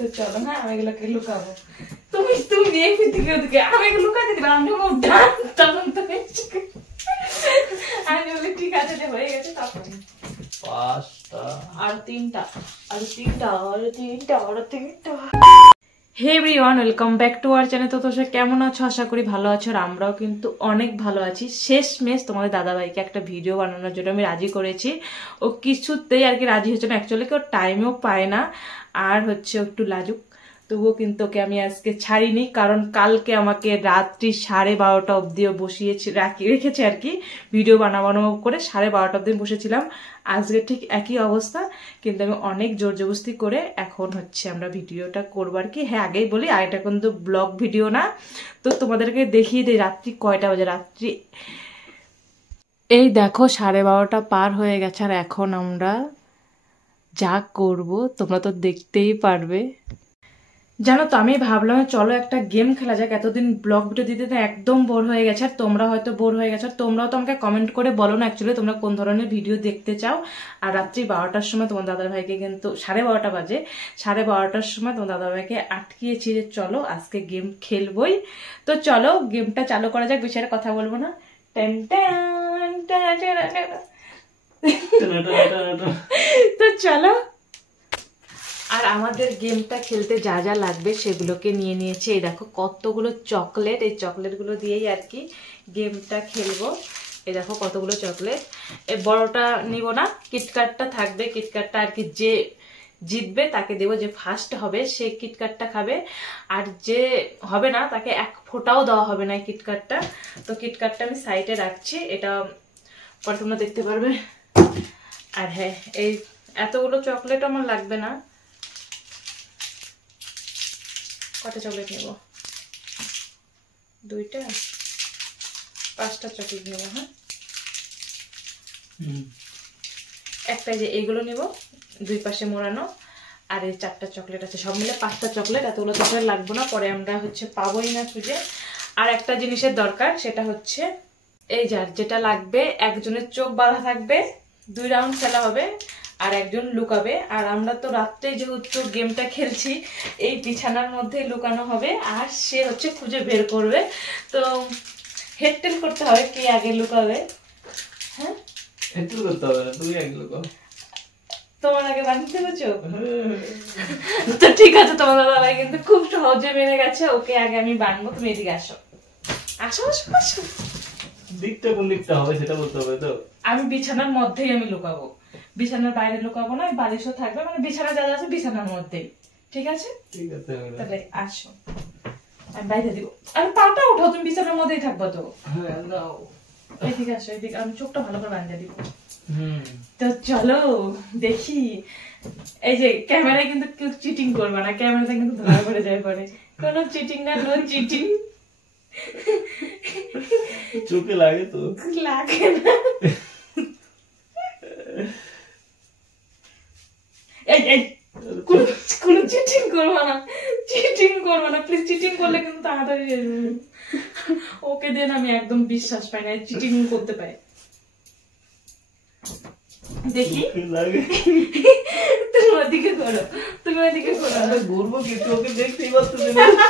তো চলো হ্যাঁ আমি এগুলোকে লুকাবো। তুমি তুমি এদিকে ওদিকে আমি এগুলো লুকাতে দিলাম, আমি তখন তুমি আমি বলি ঠিক আছে যে হয়ে গেছে। তখন 5টা আর 3টা আর 3টা আর 3টা আর 3টা। Hey everyone, welcome back to our channel. তো তোমরা কেমন আছো? আশা করি ভালো আছো। আর আমরাও কিন্তু অনেক ভালো আছি। শেষমেশ তোমাদের দাদাভাইকে একটা ভিডিও বানানোর জন্য আমি রাজি করেছি। ও কিছুতেই আর কি রাজি হচ্ছে না। অ্যাকচুয়ালি কেউ টাইমও পায় না, আর হচ্ছে একটু লাজুক। তবুও কিন্তু ওকে আমি আজকে ছাড়িনি, কারণ কালকে আমাকে রাত্রি 12:30 অব্দিও বসিয়েছি রেখেছে আর কি, ভিডিও বানাবানো করে 12:30 অব্দি বসেছিলাম। আজকে ঠিক একই অবস্থা, কিন্তু আমি অনেক জোর জবরদস্তি করে এখন হচ্ছে আমরা ভিডিওটা করবো আর কি। হ্যাঁ আগেই বলি, আর এটা কিন্তু ব্লগ ভিডিও না। তো তোমাদেরকে দেখিয়ে দিই রাত্রি কয়টা বাজে। রাত্রি এই দেখো 12:30 পার হয়ে গেছে, আর এখন আমরা যা করব তোমরা তো দেখতেই পারবে। জানো তো, আমি ভাবলাম চলো একটা গেম খেলা যাক। এতদিন ব্লগ ভিডিও দিতে তো একদম বোর হয়ে গেছে, আর তোমরা হয়তো বোর হয়ে গেছো। তোমরাও তো আমাকে কমেন্ট করে বলো না অ্যাকচুয়ালি তোমরা কোন ধরনের ভিডিও দেখতে চাও। আর রাত্রি 12টার সময় তোমার দাদাভাইকে কিন্তু 12:30 বাজে, 12:30টার সময় তোমার দাদাভাইকে আটকিয়েছি যে চলো আজকে গেম খেলবই। তো চলো গেমটা চালু করা যাক, বিষয়ে কথা বলবো না। তো চলো। আর আমাদের গেমটা খেলতে যা যা লাগবে সেগুলোকে নিয়ে নিয়েছি। এই দেখো কতগুলো চকলেট, এই চকলেটগুলো দিয়েই আর কি গেমটা খেলবো। এই দেখো কতগুলো চকলেট। এই বড়টা নিব না, কিটকাটটা থাকবে। কিটকাটটা আর কি যে জিতবে তাকে দেবো, যে ফার্স্ট হবে সে কিটকাটটা খাবে, আর যে হবে না তাকে এক ফোঁটাও দেওয়া হবে না এই কিটকাটটা। তো কিটকাটটা আমি সাইডে রাখছি, এটা পরে তোমরা দেখতে পারবে। আর হ্যাঁ, এই এতগুলো চকলেট আমার লাগবে না। কটা চকলেট নেব? 2টা, 5টা চকলেট নেব। হ্যাঁ একটা যে এইগুলো নেব, 2 পাশে মোড়ানো। আর এই 4টা চকলেট আছে, সব মিলে 5টা চকলেট। এতগুলো চকলেট লাগবে না, পরে আমরা হচ্ছে পাবোই না খুঁজে। আর একটা জিনিসের দরকার, সেটা হচ্ছে এই যেটা লাগবে, একজনের চোখ বাঁধা থাকবে, 2 রাউন্ড খেলা হবে, আর একজন লুকাবে। আর আমরা তো রাত্রে যেহেতু গেমটা খেলছি, এই বিছানার মধ্যে লুকানো হবে, আর সে হচ্ছে খুঁজে বের করবে। তো হেডটেল করতে হবে কে আগে লুকাবে। হ্যাঁ হেডটেল করতে হবে না, তুমি আগে লুকাও। তোমার আগে বাঁধতে হবে চোখ? তো ঠিক আছে, তোমার দাদাভাই কিন্তু খুব সহজে মেনে গেছে। ওকে আগে আমি বাঁধবো, তুমি এদিকে আসো। আসো আসো আসো। দিকটা কোন দিকটা হবে সেটা বলতে হবে তো। আমি বিছানার মধ্যেই আমি লুকাবো, বিছানার বাইরে লুকাবো না। বালিশও থাকবে, মানে বিছানা যা আছে বিছানার মধ্যেই। ঠিক আছে? ঠিক আছে, তাহলে আসো। আমি বাইরে দিব। আর পাটা উঠাও, তুমি বিছানার মধ্যেই থাকবা তো। হ্যাঁ নাও, এদিকে আসো, এদিকে। আমি চোখটা ভালো করে বাঁধা দিব। তো চলো দেখি। এই যে ক্যামেরায় কিন্তু কেউ চিটিং করবে না, ক্যামেরাতে কিন্তু ধরা পড়ে যায় পরে। কোনো চিটিং না, নো চিটিং। চোখে লাগে তো? লাগে না। এই এই কোন চিটিং করবে না, চিটিং করবে না প্লিজ। চিটিং করলে কিন্তু তাড়াতাড়ি ওকে দেন, আমি একদম বিশ্বাস পাই না চিটিং করতে পারে। দেখি তুমি ওদিকে করো, তুমি ওদিকে করো। ঘুরবো কিন্তু ওকে দেখতেই পাচ্ছি না।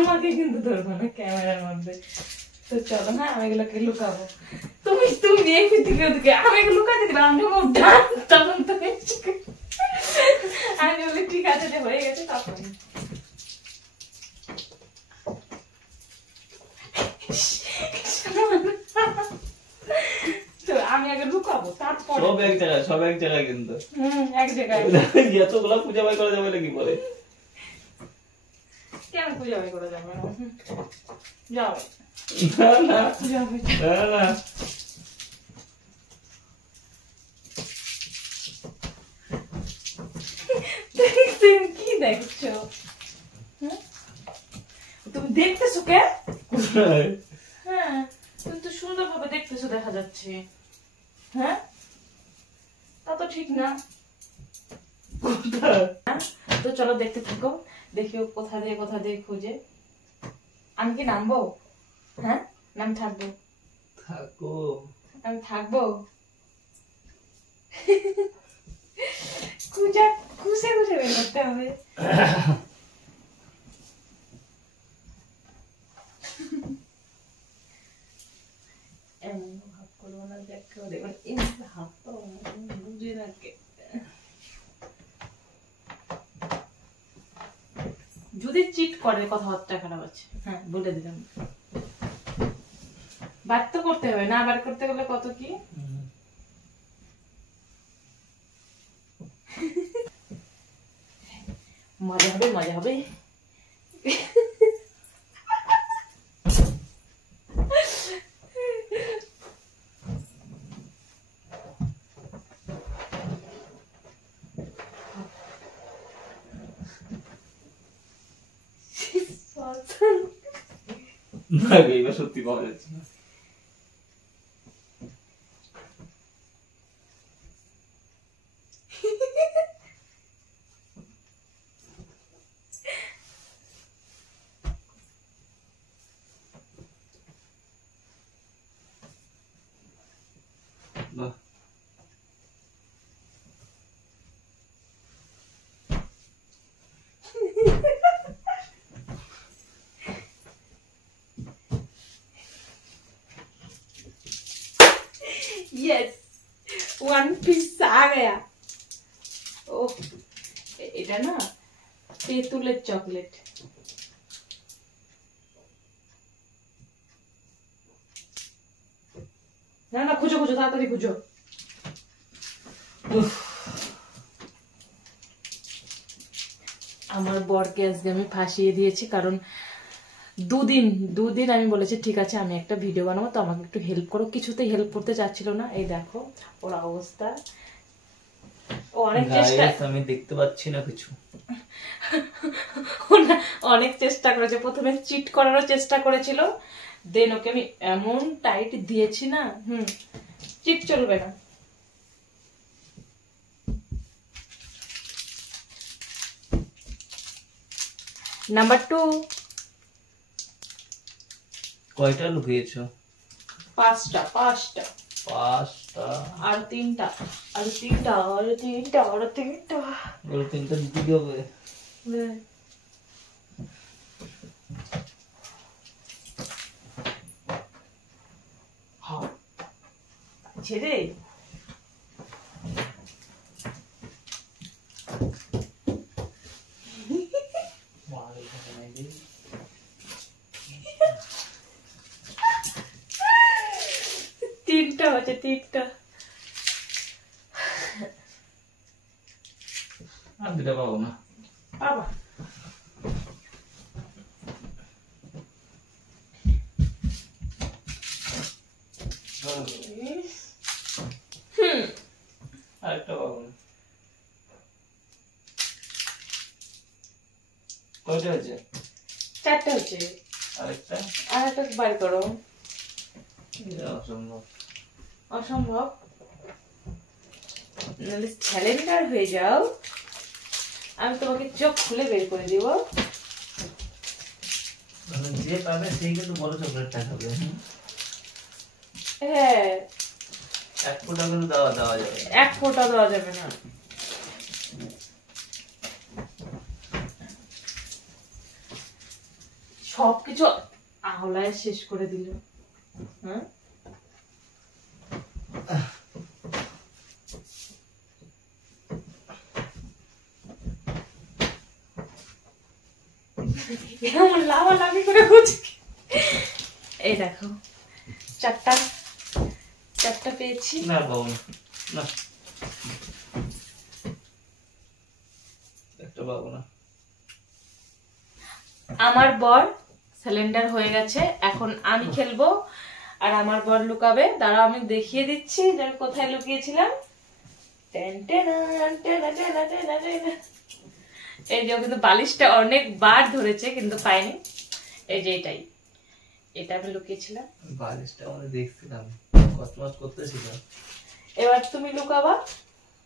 আমাকে কিন্তু ধরবো না ক্যামেরার মধ্যে। তো চলো হ্যাঁ আমি এগুলোকে লুকাবো। তুমি তুমি এদিকে ওদিকে আমি এগুলো লুকাতে দিলাম, আমি তখন তুমি আমি বলি ঠিক আছে যে হয়ে গেছে। তখন আমি আগে লুকাবো, তারপর সব এক জায়গায়, সব এক জায়গায় কিন্তু। এক জায়গায়। এতগুলো খুঁজে বাই করা যাবে নাকি পরে? কেন খুঁজে বাই করা যাবে না? যাও না না না। তুমি কি দেখছো? তুমি দেখতেছো কে? হ্যাঁ তুমি তো সুন্দর ভাবে দেখতেছো, দেখা যাচ্ছে। হ্যাঁ তা তো ঠিক না। তো চলো দেখতে থাকো, দেখিও কোথা দিয়ে খুঁজে। আমি কি নামবো? হ্যাঁ আমি থাকবো, থাকো। আমি থাকবো। খুঁজে খুঁজে বের করতে হবে। এমন ভাব করবো না, দেখো দেখুন এমনি হাত তো বুঝে রাখে। যদি চিট করে কথাবার্তা খারাপ আছে, হ্যাঁ বলে দিলাম। বার তো করতে হবে না, বার করতে গেলে কত কি। মজা হবে মজা হবে। না এইবার সত্যি পাওয়া যাচ্ছে না। Yes, one piece आ गया। ओ, এটা না তেঁতুলের চকলেট। না না খুঁজো খুঁজো তাড়াতাড়ি খুঁজো। আমার বরকে আজকে আমি ফাঁসিয়ে দিয়েছি, কারণ দুদিন আমি বলেছি ঠিক আছে আমি একটা ভিডিও বানাবো, তো আমাকে একটু হেল্প করো, কিছুতেই হেল্প করতে চাচ্ছিল না। এই দেখো ওর অবস্থা। ও অনেক চেষ্টা, আমি দেখতে পাচ্ছি না কিছু। অনেক চেষ্টা করেছে, প্রথমে চিট করারও চেষ্টা করেছিল, দেন ওকে আমি এমন টাইট দিয়েছি না, চিট চলবে না। নাম্বার 2 কয়টা লুকিয়েছো? 5টা আর 3টা ওর 3টা দিতে হবে। ছেড়ে তিনটা হচ্ছে, 3টা আর দিতে পাবো না। বাবা আরেকটা পাবো না। কয়টা হয়েছে? 4টা হচ্ছে। আরেকটা বার করো। অসম্ভব, নাহলে স্যালেন্ডার হয়ে যাও, আমি তোমাকে চোখ খুলে বের করে দিব। যে পাবে সেই কিন্তু বড় চকলেটটা খাবে। হ্যাঁ, 1 ফোঁটা করে দেওয়া যাবে, 1 ফোঁটা দেওয়া যাবে না। সবকিছু আহলায় শেষ করে দিল। হ্যাঁ লাভালাভি করে খুঁজে। এই দেখো 4টা পেয়েছি। না পাবো না, একটা পাবো না। আমার বর সিলিন্ডার হয়ে গেছে, এখন আমি খেলবো আর আমার বর লুকাবে। দাঁড়াও আমি দেখিয়ে দিচ্ছি যে আমি কোথায় লুকিয়েছিলাম। এই যে কিন্তু বালিশটা অনেকবার ধরেছে কিন্তু পাইনি। এই যে এটা আমি লুকিয়েছিলাম। বালিশটা আমি দেখছিলাম, কসমাস করতেছিলাম। এবার তুমি লুকাবা,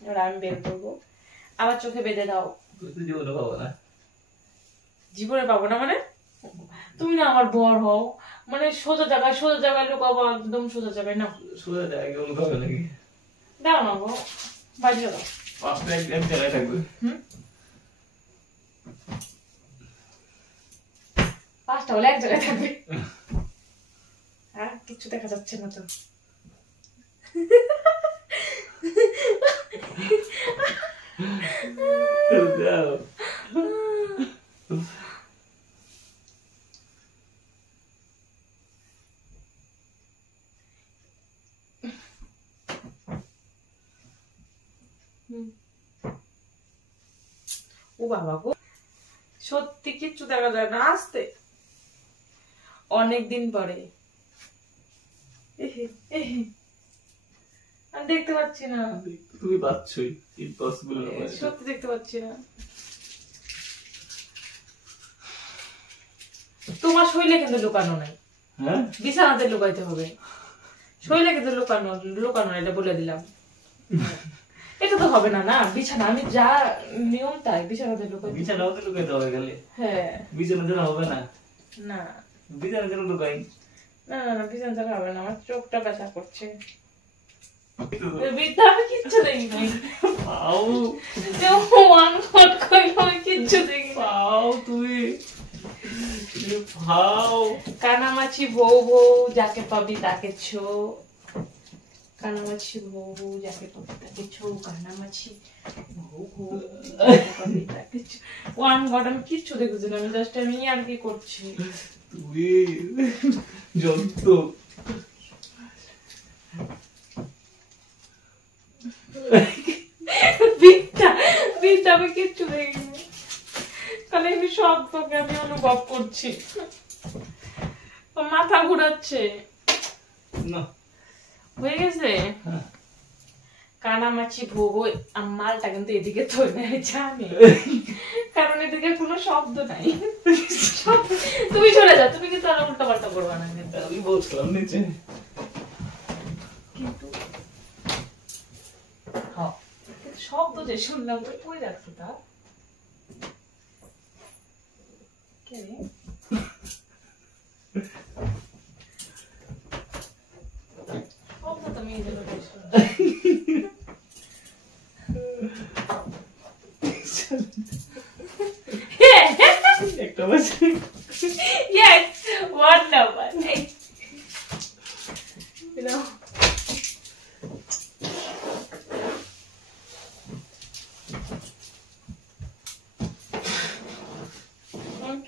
এবার আমি বের করবো। আমার চোখে বেঁধে দাও। জীবনে পাবো না। জীবনে পাবো না মানে? তুমি না আমার বর হও, মানে সোজা জায়গায় লুকাবো, একদম সোজা জায়গায়। না সোজা জায়গায় লুকাবে নাকি? দাও না গো, বাড়ি দাও। পাঁচটা এক জায়গায় থাকবে। পাঁচটা হলে এক জায়গায় থাকবে। আর কিছু দেখা যাচ্ছে না তো। ও বাবা গো, সত্যি কিচ্ছু দেখা যায় না। আসতে অনেকদিন পরে আমি দেখতে পাচ্ছি না। তুমি পাচ্ছই, ইম্পসিবল ব্যাপার। সত্যি দেখতে পাচ্ছি না। তোমার শরীরে কিন্তু লুকানো নাই। হ্যাঁ, বিছানাতে লুকাইতে হবে। শরীরে কিন্তু লুকানো লুকানো এটা বলে দিলাম। এটা তো হবে না না, বিছানা আমি যা নিয়ম তাই বিছানাতে লুকাই। বিছানাতে লুকাইতে হবে গেলে। হ্যাঁ, বিছানাতে হবে না। না বিছানাতে লুকাই। না না, বিছানাতে হবে না, আমার চোখটা ব্যথা করছে। বিদ্যা আমি কিচ্ছু দেখি নাই। পাও ওয়ান ফট কইলো আমি কিচ্ছু দেখি না। পাও তুমি পাও। কানামাছি বউ বউ যাকে পাবি তাকে ছো। কানামাছি বউ বউ যাকে পাবি তাকে ছো। কানামাছি বউ বউ যাকে পাবি তাকে ছো। ওয়ান গড আমি কিচ্ছু দেখছি না, আমি জাস্ট আমি আর কি করছি। তুমি যত বিদ্যা বিদ্যা আমি কিচ্ছু দেখিনি, তাহলে আমি সব তোকে আমি অনুভব করছি। মাথা ঘুরাচ্ছে। না হয়ে গেছে। কানামাছি ভোগো মালটা কিন্তু এদিকে তো জানি, কারণ এদিকে কোনো শব্দ নাই। তুমি চলে যাও, তুমি কিন্তু আর উল্টা পাল্টা করবা না। আমি বলছিলাম নিচে কিন্তু শব্দ যে শুনলাম তো কই রাখছো তা কে রে? শব্দ তো আমি এই জায়গায় শুনলাম। একটা বাজে। Yes, one number. You know.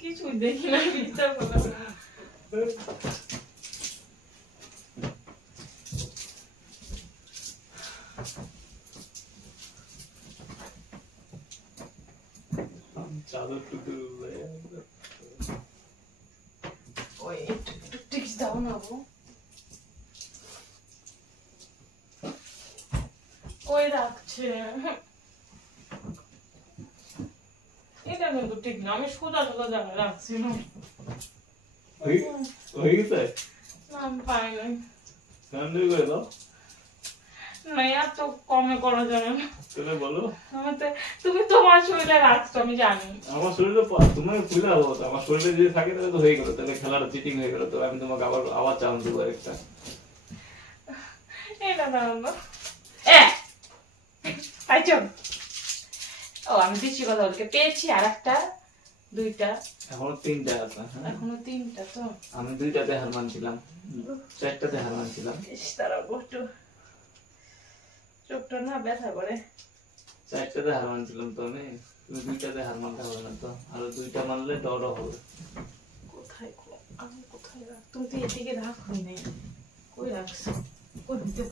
কিছু দেখি না, বিচার করলাম। চাদর টুকু ওই একটু টিক্স দাও না গো। কই রাখছে? এটা কিন্তু ঠিক না, আমি সোজা সোজা জায়গায় রাখছি না। হয়ে গেছে। না আমি পাই নাই। সামনে করে দাও। না এত কমে করা যাবে না। তুমি বলো। তুমি তোমার শরীরে রাখছো আমি জানি। আমার শরীরে তোমার খুলে আলো হতো, আমার শরীরে যদি থাকে তাহলে তো হয়ে গেল, তাহলে খেলাটা চিটিং হয়ে গেল। তো আমি তোমাকে আবার চান্স দেবো একটা। এটা না ও আমি বেশি কথা বলতে পেয়েছি। আর একটা দুইটা এখনো তিনটা আছে। এখনো তিনটা তো আমি দুইটাতে হার মানছিলাম, চারটাতে হার মানছিলাম। তারা একটু চোখটা না ব্যথা করে। চারটাতে হার মানছিলাম তো আমি, তুমি দুইটাতে হার মানতে হবে না তো, আরো দুইটা মানলে ডরও হবে। কোথায় আমি কোথায় রাখ? তুমি তো এদিকে রাখোই নাই, কই রাখছো? কই দিতে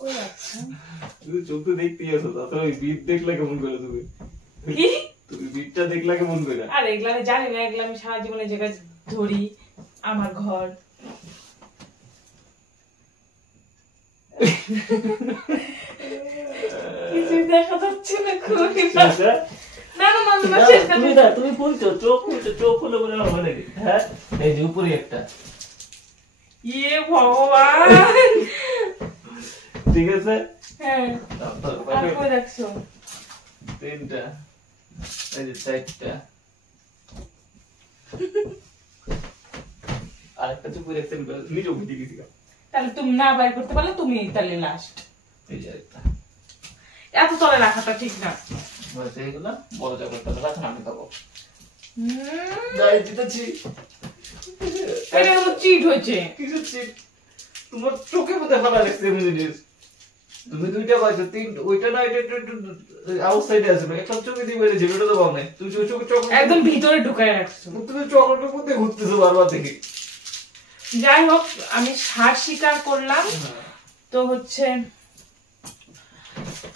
কই রাখছো? তুমি চোখ তো দেখতেই আছো, তাছাড়া ওই বিট দেখলে কেমন করে তুমি? কি তুমি বিটটা দেখলে কেমন করে? আর এগুলা আমি জানি না, এগুলা আমি সারা জীবনে জায়গায় ধরি। আমার ঘর কিছু দেখা যাচ্ছে না, খুবই না না না না শেষ তুমি তুমি খুলছো চোখ, খুলছো চোখ খুলে বলে হবে নাকি? হ্যাঁ এই যে উপরে একটা। ইয়ে ভগবান। ঠিক আছে। হ্যাঁ আর কই রাখছো? তিনটা, এই যে চারটা, আরেকটা চুপ করে একটা নিজে উঠে দিয়েছি। তাহলে তুমি না বাইর করতে পারলে তুমি তাহলে লাস্ট। এই যে একটা এত তলে রাখাটা ঠিক না। হয়েছে এগুলো বড় চাকরটা রাখেন আমি খাবো। যাই জিতেছি। এটা হলো চিট হয়েছে। কিছু চিট তোমার চোখে মধ্যে ফালা রাখছে এমনি জিনিস। তুমি দুইটা পাইছো, ওইটা না এটা একটু আউটসাইডে আছে, একটা চোখে দিয়ে বেরিয়েছে, ওটা তো পাও নাই। তুমি চোখে চোখে একদম ভিতরে ঢুকায় রাখছো। তুমি চকলেটের মধ্যে ঘুরতেছো বারবার দেখি। যাই হোক, আমি হার স্বীকার করলাম। তো হচ্ছে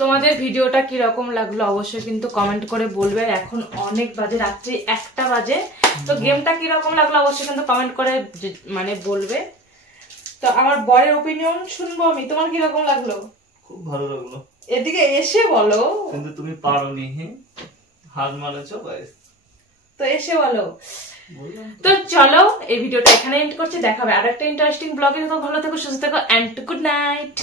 তোমাদের ভিডিওটা কিরকম লাগলো অবশ্যই কিন্তু কমেন্ট করে বলবে। এখন অনেক বাজে, রাত্রি 1টা বাজে। তো গেমটা কিরকম লাগলো অবশ্যই কিন্তু কমেন্ট করে মানে বলবে। তো আমার বরের ওপিনিয়ন শুনবো আমি। তোমার কিরকম লাগলো? খুব ভালো লাগলো। এদিকে এসে বলো। কিন্তু তুমি পারোনি, হার মানেছো গাইস। তো এসে বলো। তো চলো এই ভিডিওটা এখানে এন্ড করছি। দেখাবে আর একটা ইন্টারেস্টিং ব্লগে। তো ভালো থেকো, সুস্থ থেকো, এন্ড গুড নাইট।